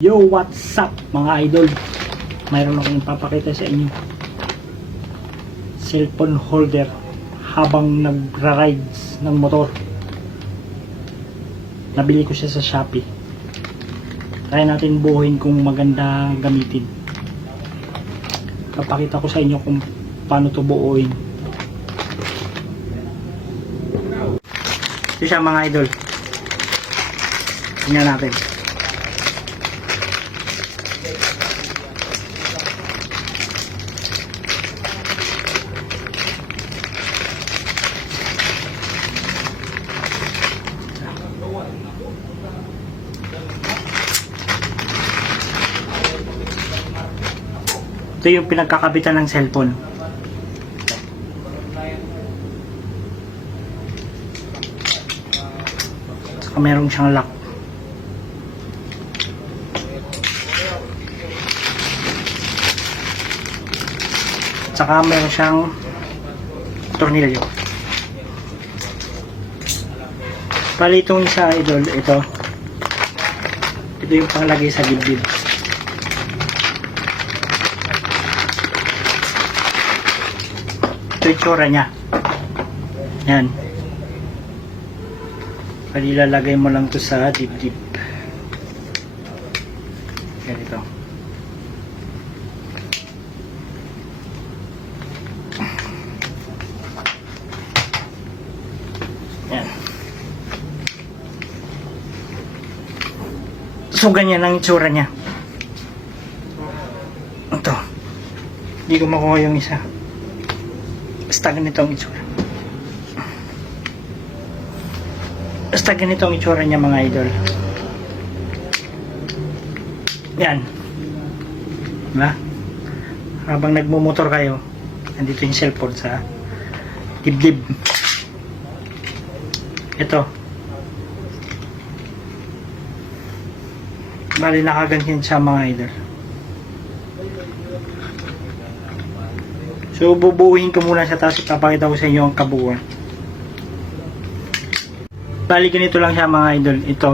Yo, what's up mga idol? Mayroon akong papakita sa inyo. Cellphone holder habang nagra-rides ng motor. Nabili ko siya sa Shopee. Try natin buuhin kung maganda gamitin. Papakita ko sa inyo kung paano to buuin. Ito siya mga idol. Tingnan natin. Ito yung pinagkakabitan ng cellphone. Saka meron siyang lock. Saka meron siyang tornilyo. Bali itong idol, ito. Ito yung panglagay sa dibdib. Ito yung tsura niya. Yan. Bali lalagay mo lang to sa dibdib. Ganito. Yan. So, ganyan ang itsura niya. Ito. Hindi ko makuha yung isa. Basta ganito ang itsura. Basta ganito ang itsura niya mga idol. Yan. Diba? Habang nagmumotor kayo, nandito yung cellphone sa dibdib. Ito. Bali nakaganyan siya mga idol. So bubuuhin ko muna sa taas at papakita ko sa inyo ang kabuuan. Bali ganito lang siya mga idol. Ito.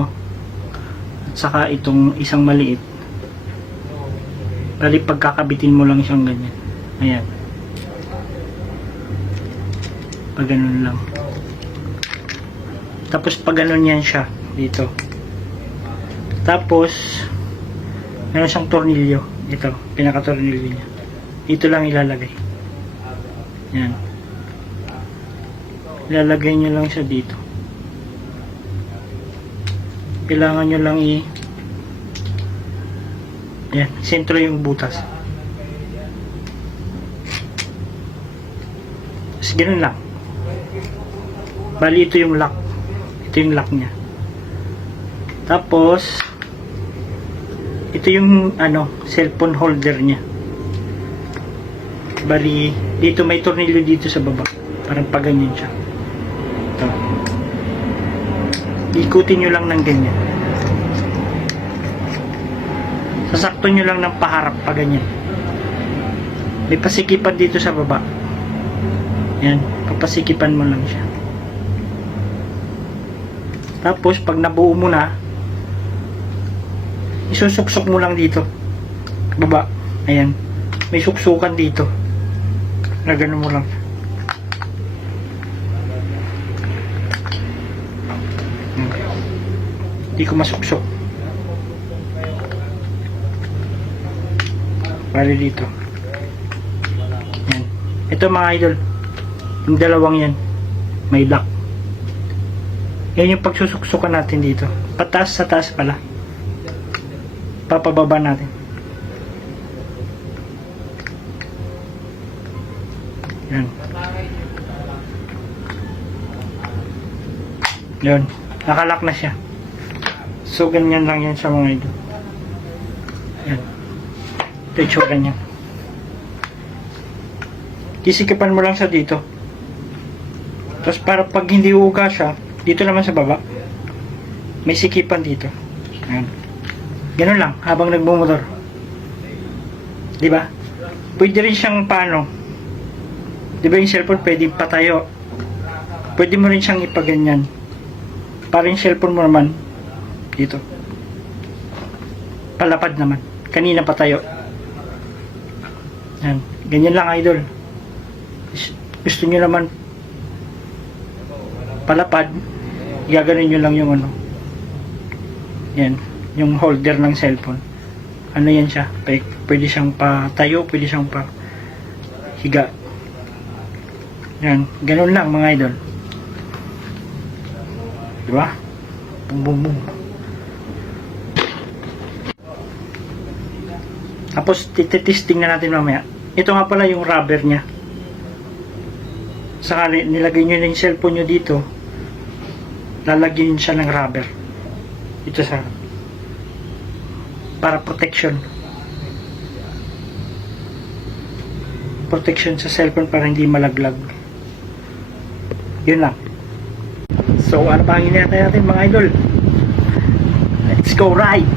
At saka itong isang maliit. Bali pagkakabitin mo lang siyang ganyan. Ayan. Pag ganun lang. Tapos pag ganun yan siya. Dito. Tapos meron siyang tornilyo. Ito. Pinaka-tornilyo niya. Ito lang ilalagay. Yan. Ilalagay nyo lang siya dito. Kailangan nyo lang i yan, sentro yung butas. Tapos ganun lang. Bali ito yung lock. Ito yung lock niya. Tapos ito yung ano, cellphone holder niya. Bali, dito may tornilyo dito sa baba. Parang paganyan siya. Ito. Ikutin nyo lang ng ganyan. Sasakto nyo lang ng paharap pa ganyan. May pasikipan dito sa baba. Yan, papasikipan mo lang siya. Tapos, pag nabuo mo na, isusuksok mo lang dito. Baba. Ayan. May suksukan dito. Na ganun mo lang. Hmm. Hindi ko masuksok. Bali dito. Yan. Ito mga idol. Yung dalawang yan. May lock. Yan yung pagsusuksukan natin dito. Pataas sa taas pala. Papababa natin. Yun. Nakalock na siya. So, ganyan lang yan sa mga idol. Yan. Ito yung niya. Kisikipan mo lang siya dito. Tapos para pag hindi uga siya, dito naman sa baba, may sikipan dito. Yan. Ganun lang, habang nagmumotor. Di ba? Pwede rin siyang paano. Di ba yung cellphone pwede patayo. Pwede mo rin siyang ipaganyan. Para yung cellphone mo naman, dito. palapad naman. Kanina pa tayo. Yan. Ganyan lang, idol. Gusto nyo naman palapad, gaganon nyo lang yung ano. Yan. Yung holder ng cellphone. Ano yan siya? Pwede siyang patayo, pwede siyang pa higa. Yan. Ganun lang, mga idol. Di ba? Boom, boom, boom. Tapos titesting na natin mamaya. Ito nga pala yung rubber niya. Sakali nilagay nyo na yung cellphone nyo dito, lalagyan siya ng rubber. Ito sa para protection. Protection sa cellphone para hindi malaglag. Yun lang. So, ano pa ang hinihintay natin mga idol? Let's go ride!